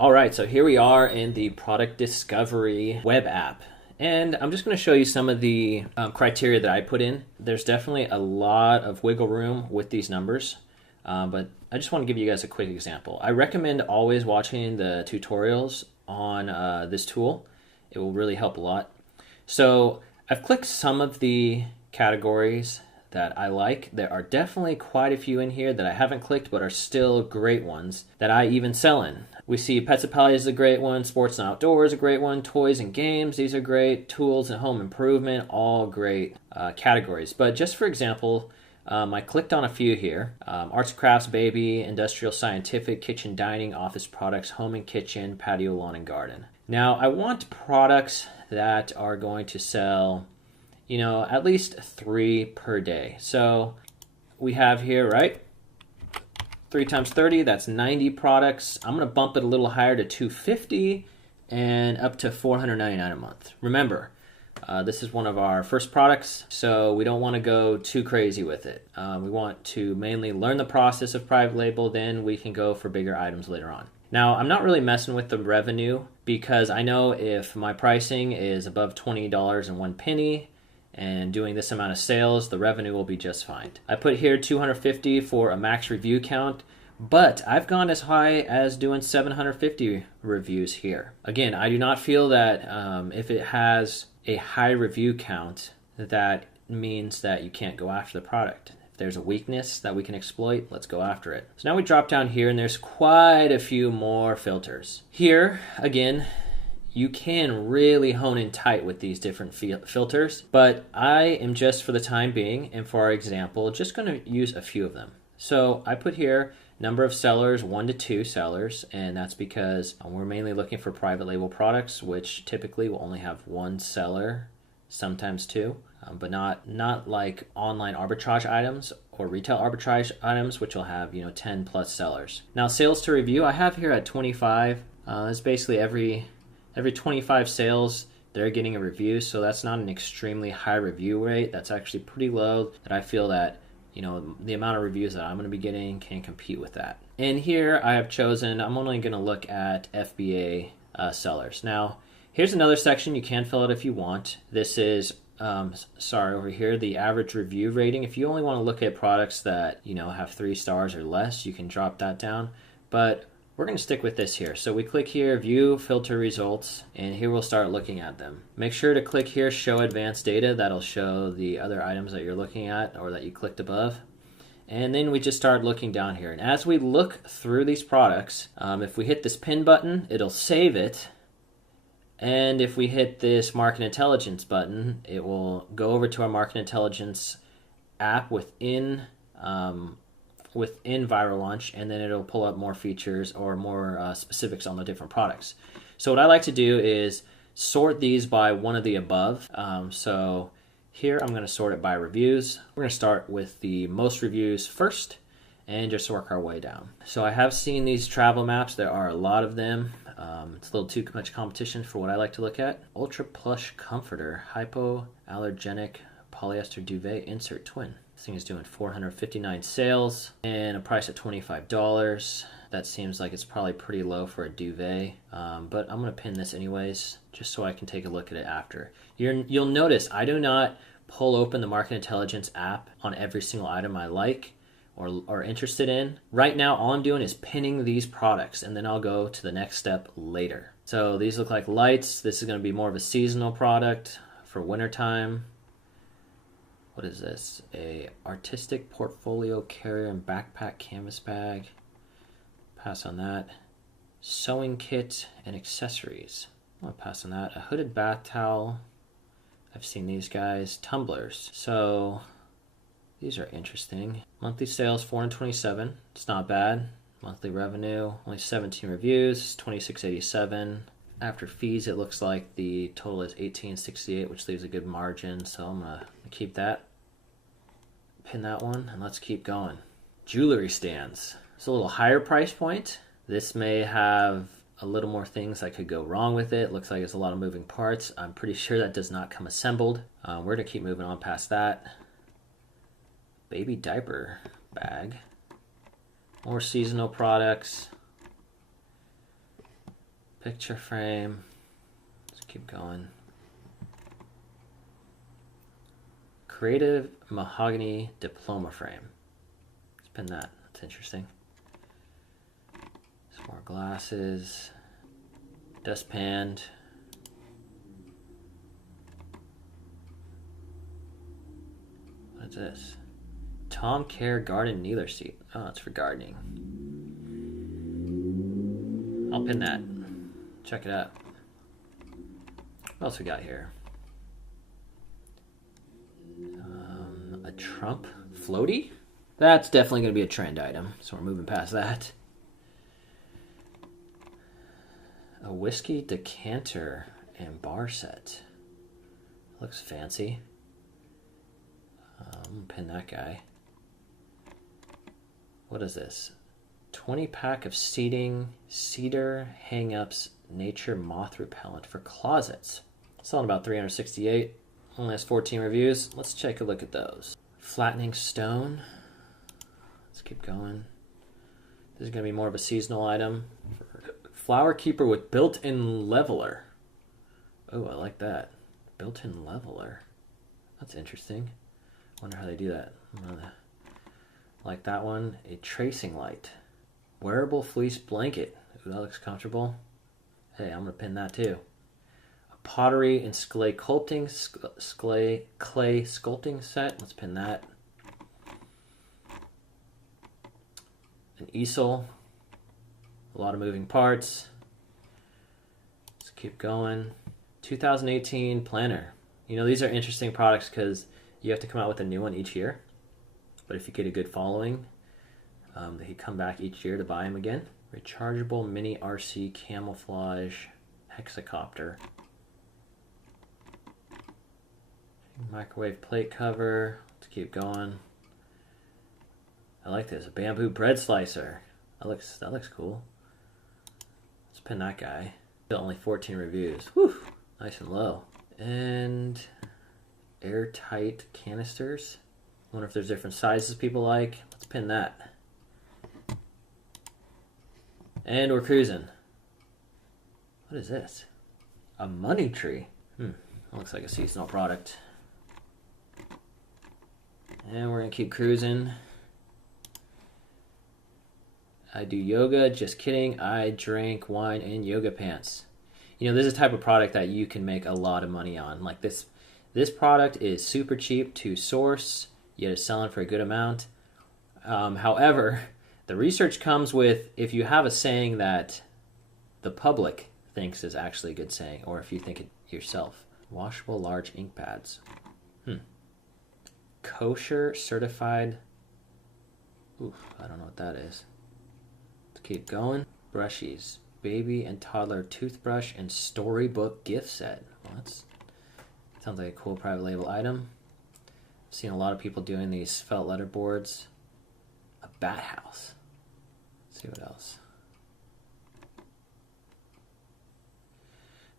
All right, so here we are in the product discovery web app. And I'm just going to show you some of the criteria that I put in. There's definitely a lot of wiggle room with these numbers, but I just want to give you guys a quick example. I recommend always watching the tutorials on this tool. It will really help a lot. So I've clicked some of the categories that I like. There are definitely quite a few in here that I haven't clicked but are still great ones that I even sell in. We see Pets and Pally is a great one, Sports and Outdoors is a great one, Toys and Games, these are great, Tools and Home Improvement, all great categories. But just for example, I clicked on a few here. Arts and Crafts, Baby, Industrial Scientific, Kitchen Dining, Office Products, Home and Kitchen, Patio, Lawn and Garden. Now I want products that are going to sell, you know, at least 3 per day. So we have here, right? 3 times 30, that's 90 products. I'm going to bump it a little higher to 250 and up to 499 a month. Remember, this is one of our first products, so we don't want to go too crazy with it. We want to mainly learn the process of private label, then we can go for bigger items later on. Now, I'm not really messing with the revenue because I know if my pricing is above $20.01 and doing this amount of sales, the revenue will be just fine. I put here 250 for a max review count, but I've gone as high as doing 750 reviews here. Again, I do not feel that if it has a high review count, that means that you can't go after the product. If there's a weakness that we can exploit, let's go after it. So now we drop down here and there's quite a few more filters. Here, again, you can really hone in tight with these different filters, but I am just for the time being and for our example just going to use a few of them. So I put here number of sellers, 1 to 2 sellers, and that's because we're mainly looking for private label products, which typically will only have 1 seller, sometimes 2, but not like online arbitrage items or retail arbitrage items, which will have 10 plus sellers. Now sales to review, I have here at 25. It's basically every 25 sales, they're getting a review, so that's not an extremely high review rate. That's actually pretty low, that I feel that, the amount of reviews that I'm going to be getting can compete with that. And here I have chosen, I'm only going to look at FBA sellers. Now, here's another section. You can fill it if you want. This is, over here, the average review rating. If you only want to look at products that, have 3 stars or less, you can drop that down. But we're going to stick with this here. So we click here, view filter results, and here we'll start looking at them. Make sure to click here, show advanced data. That'll show the other items that you're looking at or that you clicked above. And then we just start looking down here. And as we look through these products, if we hit this pin button, it'll save it. And if we hit this Market Intelligence button, it will go over to our Market Intelligence app within Viral Launch, and then it'll pull up more features or more specifics on the different products. So what I like to do is sort these by one of the above. So here I'm going to sort it by reviews. We're going to start with the most reviews first and just work our way down. So I have seen these travel maps. There are a lot of them. It's a little too much competition for what I like to look at. Ultra Plush Comforter, Hypoallergenic Polyester Duvet Insert Twin. This thing is doing 459 sales and a price of $25. That seems like it's probably pretty low for a duvet, but I'm going to pin this anyways just so I can take a look at it after. You'll notice I do not pull open the Market Intelligence app on every single item I like or interested in. Right now all I'm doing is pinning these products, and then I'll go to the next step later. So these look like lights. This is going to be more of a seasonal product for wintertime. What is this? A artistic portfolio carrier and backpack canvas bag. Pass on that. Sewing kit and accessories. I'll pass on that. A hooded bath towel. I've seen these guys. Tumblers. So these are interesting. Monthly sales 427. It's not bad. Monthly revenue only 17 reviews. 2687. After fees, it looks like the total is $18.68, which leaves a good margin. So I'm gonna keep that. Pin that one, and let's keep going. Jewelry stands. It's a little higher price point. This may have a little more things that could go wrong with it. Looks like there's a lot of moving parts. I'm pretty sure that does not come assembled. We're gonna keep moving on past that. Baby diaper bag. More seasonal products. Picture frame. Let's keep going. Creative mahogany diploma frame. Let's pin that. That's interesting. Some more glasses. Dustpan. What is this? Tom Care garden kneeler seat. Oh, it's for gardening. I'll pin that. Check it out. What else we got here? A Trump floaty? That's definitely going to be a trend item, so we're moving past that. A whiskey decanter and bar set. Looks fancy. Pin that guy. What is this? 20 pack of cedar hang-ups nature moth repellent for closets. Selling about 368. Only has 14 reviews. Let's take a look at those. Flattening stone. Let's keep going. This is going to be more of a seasonal item. Flower keeper with built-in leveler. Oh, I like that. Built-in leveler. That's interesting. Wonder how they do that. Like that one. A tracing light. Wearable fleece blanket. Ooh, that looks comfortable. Hey, I'm going to pin that too. A pottery and clay sculpting set. Let's pin that. An easel. A lot of moving parts. Let's keep going. 2018 planner. You know, these are interesting products because you have to come out with a new one each year. But if you get a good following, they come back each year to buy them again. Rechargeable mini RC camouflage hexacopter. Microwave plate cover. Let's keep going. I like this. A bamboo bread slicer. That looks cool. Let's pin that guy. Only 14 reviews. Whew, nice and low. And airtight canisters. Wonder if there's different sizes people like. Let's pin that. And we're cruising. What is this? A money tree. That looks like a seasonal product. And we're gonna keep cruising. I do yoga, just kidding. I drink wine and yoga pants. You know, this is the type of product that you can make a lot of money on. Like this product is super cheap to source, yet it's selling for a good amount. However, the research comes with if you have a saying that the public thinks is actually a good saying, or if you think it yourself. Washable large ink pads. Kosher certified. Ooh, I don't know what that is. Let's keep going. Brushies. Baby and toddler toothbrush and storybook gift set. Well, that sounds like a cool private label item. I've seen a lot of people doing these felt letter boards. A bat house. Let's see what else.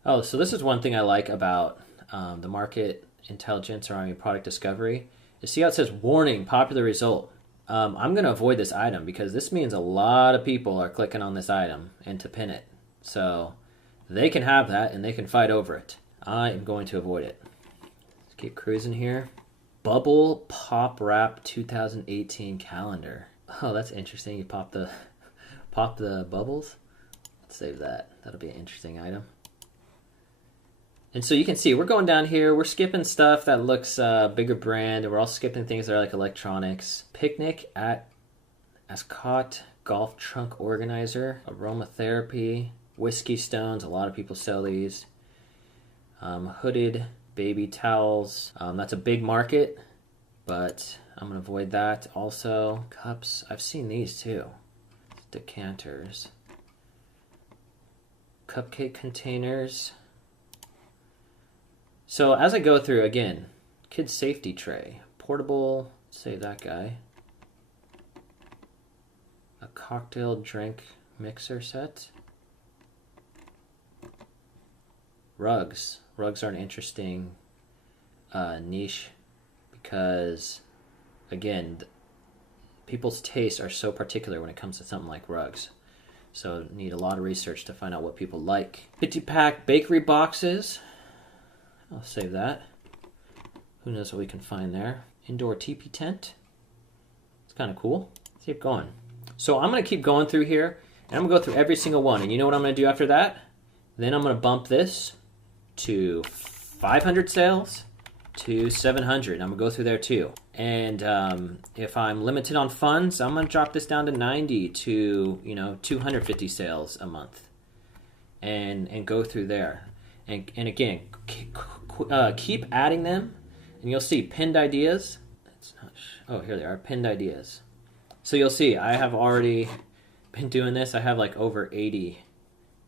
Oh, so this is one thing I like about the market intelligence or product discovery. You see how it says warning, popular result. I'm going to avoid this item because this means a lot of people are clicking on this item and to pin it. So they can have that and they can fight over it. I am going to avoid it. Let's keep cruising here. Bubble Pop Wrap 2018 calendar. Oh, that's interesting. You pop the bubbles. Let's save that. That'll be an interesting item. And so you can see we're going down here. We're skipping stuff that looks bigger brand, and we're also skipping things that are like electronics. Picnic at Ascot golf trunk organizer, aromatherapy, whiskey stones. A lot of people sell these. Hooded baby towels. That's a big market, but I'm gonna avoid that. Also, cups. I've seen these too. Decanters. Cupcake containers. So as I go through, again, kids safety tray, portable, save that guy. A cocktail drink mixer set. Rugs. Rugs are an interesting niche because, again, people's tastes are so particular when it comes to something like rugs. So need a lot of research to find out what people like. 50-pack bakery boxes. I'll save that. Who knows what we can find there. Indoor teepee tent. It's kind of cool. Let's keep going. So I'm going to keep going through here, and I'm going to go through every single one. And you know what I'm going to do after that? Then I'm going to bump this to 500 sales to 700. I'm going to go through there too. And if I'm limited on funds, I'm going to drop this down to 90 to 250 sales a month, and go through there. And again, keep adding them, and you'll see pinned ideas. It's not. Oh, here they are, pinned ideas. So you'll see I have already been doing this. I have like over 80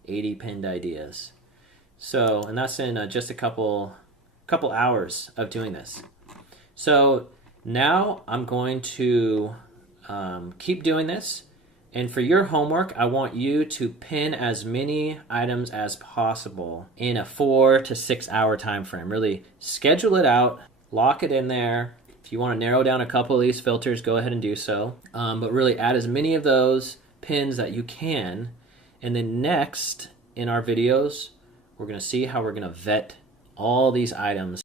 pinned ideas. So, and that's in just a couple hours of doing this. So now I'm going to keep doing this. And for your homework, I want you to pin as many items as possible in a 4 to 6 hour time frame. Really schedule it out, lock it in there. If you want to narrow down a couple of these filters, go ahead and do so. But really add as many of those pins that you can. And then next in our videos, we're going to see how we're going to vet all these items